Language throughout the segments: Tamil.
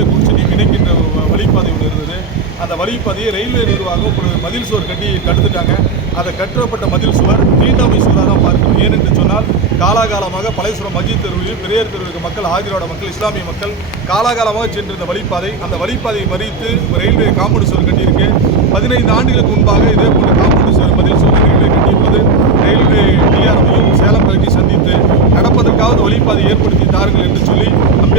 ரயில்வே குடிசையும் இணைக்கின்ற வழிப்பாதை ஒன்று இருந்தது. அந்த வழிப்பாதையை ரயில்வே நிர்வாகம் ஒரு மதில் சுவர் கட்டி கட்டுத்துட்டாங்க. அதை கட்டப்பட்ட மதில் சுவர் தீண்டாமை சுவராக தான் பார்க்கணும். ஏனென்று சொன்னால் காலாகாலமாக பழையசுரம் மஜித் தெருவில் பெரியார் தெருவிற்கு மக்கள் ஆதிரோட மக்கள் இஸ்லாமிய மக்கள் காலாகாலமாக சென்றிருந்த வழிப்பாதை. அந்த வழிப்பாதையை மறித்து ரயில்வே காம்பவுண்ட் சுவர் கட்டியிருக்கு. பதினைந்து ஆண்டுகளுக்கு முன்பாக இதே போன்ற காம்பவுண்ட் சுவர் மதில் சுவர் ரயில்வே கட்டியிருப்பது ரயில்வே டிஆர்எமையும் சேலம் கலக்கி சந்தித்து நடப்பதற்காவது வழிப்பாதை ஏற்படுத்தி தாருங்கள் என்று சொல்லி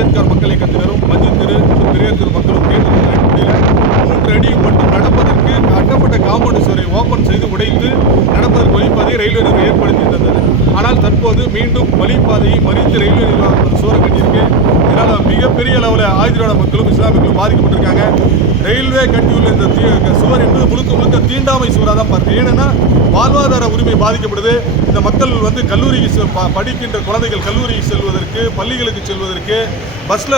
அம்பேத்கர் மக்கள் இயக்கத்தினரும் மஜித் திரு மற்றும் பெரியார் தெரு மக்களும் தேர்தல் மூன்று அடி மட்டும் நடப்பதற்கு கட்டப்பட்ட காம்பவுண்ட் சுவரை ஓபன் செய்து உடைத்து நடப்பதற்கு வழிப்பாதையை ரயில்வே நிலையம் ஏற்படுத்தி தந்தது. ஆனால் தற்போது மீண்டும் வழிப்பாதையை மறித்து ரயில்வே நிர்வாகம் சுவரை கட்டியிருக்கு. இதனால் மிகப்பெரிய அளவில் ஆதிரோட மக்களும் இஸ்லாமியர்களும் பாதிக்கப்பட்டிருக்காங்க. ரயில்வே கட்டியுள்ள இந்த தீ- சுவர் என்பது முழுக்க முழுக்க தீண்டாமை சுவராக தான் பார்க்கு ஏன்னா வாழ்வாதார உரிமை பாதிக்கப்படுது. இந்த மக்கள் வந்து கல்லூரிக்கு செ- ப- படிக்கின்ற குழந்தைகள் கல்லூரிக்கு செல்வதற்கு பள்ளிகளுக்கு செல்வதற்கு பஸ்ஸில்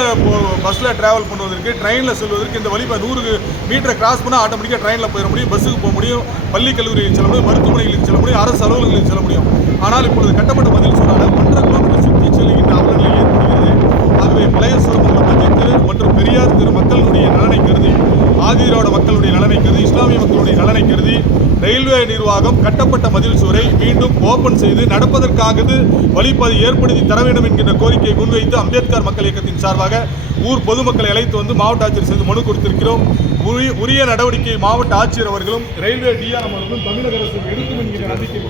பஸ்ஸில் ட்ராவல் பண்ணுவதற்கு ட்ரெயினில் செல்வதற்கு இந்த வழி நூறு மீட்டரை கிராஸ் பண்ணால் ஆட்டோமேட்டிக்காக ட்ரெயினில் போயிட முடியும் பஸ்ஸுக்கு போக முடியும் பள்ளி கல்லூரிக்கு செல்ல முடியும் மருத்துவமனைகளுக்கு செல்ல முடியும் அரசு அலுவலகங்களுக்கு செல்ல முடியும். ஆனால் இப்பொழுது கட்டப்பட்ட பதில் சொன்னால ஒன்றரை கிலோமீட்டர் சுற்றி செல்கின்ற அவலநிலை ஏற்படுகிறது. ஆகவே பழைய சுரமங்கலம் மத்திய மற்றும் பெரியார் திரு மக்களுடைய நலனை கருதி ஆதிரோட மக்களுடைய நலனை கருதி இஸ்லாமிய மக்களுடைய நலனை கருதி ரயில்வே நிர்வாகம் கட்டப்பட்ட மதில் சுவரை மீண்டும் ஓபன் செய்து நடப்பதற்காகது வழிபாதை ஏற்படுத்தி தர வேண்டும் என்கின்ற கோரிக்கையை முன்வைத்து அம்பேத்கர் மக்கள் இயக்கத்தின் சார்பாக ஊர் பொதுமக்களை அழைத்து வந்து மாவட்ட ஆட்சியர் செய்து மனு கொடுத்திருக்கிறோம். உரிய- உரிய நடவடிக்கை மாவட்ட ஆட்சியர் அவர்களும் ரயில்வே டிஆர்எம் அவர்களும் தமிழக அரசு எடுக்கும் என்கிற நம்பிக்கை